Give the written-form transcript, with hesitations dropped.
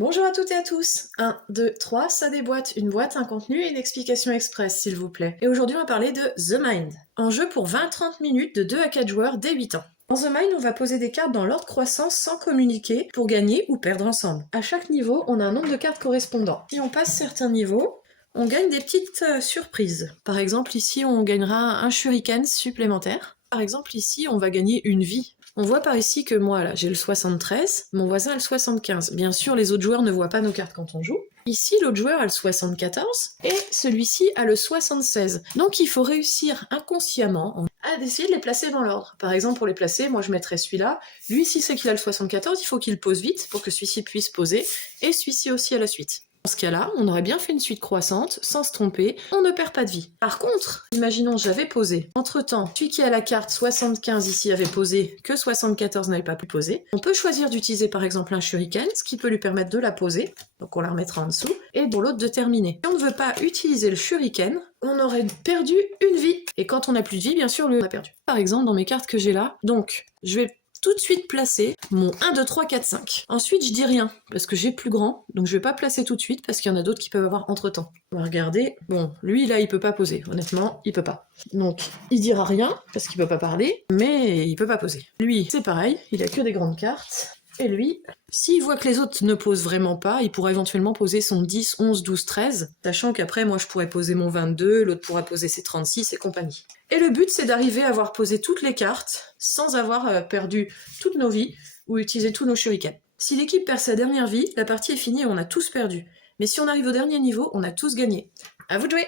Bonjour à toutes et à tous. 1, 2, 3, ça déboîte. Une boîte, un contenu et une explication express, s'il vous plaît. Et aujourd'hui, on va parler de The Mind. En jeu pour 20-30 minutes de 2 à 4 joueurs dès 8 ans. Dans The Mind, on va poser des cartes dans l'ordre croissant sans communiquer pour gagner ou perdre ensemble. À chaque niveau, on a un nombre de cartes correspondant. Si on passe certains niveaux, on gagne des petites surprises. Par exemple, ici, on gagnera un shuriken supplémentaire. Par exemple, ici, on va gagner une vie. On voit par ici que moi, là, j'ai le 73, mon voisin a le 75. Bien sûr, les autres joueurs ne voient pas nos cartes quand on joue. Ici, l'autre joueur a le 74, et celui-ci a le 76. Donc il faut réussir inconsciemment à essayer de les placer dans l'ordre. Par exemple, pour les placer, moi je mettrais celui-là. Lui, s'il sait qu'il a le 74, il faut qu'il pose vite pour que celui-ci puisse poser, et celui-ci aussi à la suite. Dans ce cas-là, on aurait bien fait une suite croissante, sans se tromper, on ne perd pas de vie. Par contre, imaginons j'avais posé. Entre-temps, celui qui a la carte 75 ici avait posé, que 74 n'avait pas pu poser. On peut choisir d'utiliser par exemple un shuriken, ce qui peut lui permettre de la poser, donc on la remettra en dessous, et pour l'autre de terminer. Si on ne veut pas utiliser le shuriken, on aurait perdu une vie. Et quand on n'a plus de vie, bien sûr, on a perdu. Par exemple, dans mes cartes que j'ai là, donc je vais tout de suite placer mon 1, 2, 3, 4, 5. Ensuite, je dis rien, parce que j'ai plus grand, donc je vais pas placer tout de suite, parce qu'il y en a d'autres qui peuvent avoir entre-temps. On va regarder. Bon, lui, là, il peut pas poser. Honnêtement, il peut pas. Donc, il dira rien, parce qu'il peut pas parler, mais il peut pas poser. Lui, c'est pareil, il a que des grandes cartes. Et lui, s'il voit que les autres ne posent vraiment pas, il pourra éventuellement poser son 10, 11, 12, 13, sachant qu'après, moi, je pourrais poser mon 22, l'autre pourra poser ses 36 et compagnie. Et le but, c'est d'arriver à avoir posé toutes les cartes, sans avoir perdu toutes nos vies, ou utilisé tous nos shurikens. Si l'équipe perd sa dernière vie, la partie est finie et on a tous perdu. Mais si on arrive au dernier niveau, on a tous gagné. À vous de jouer!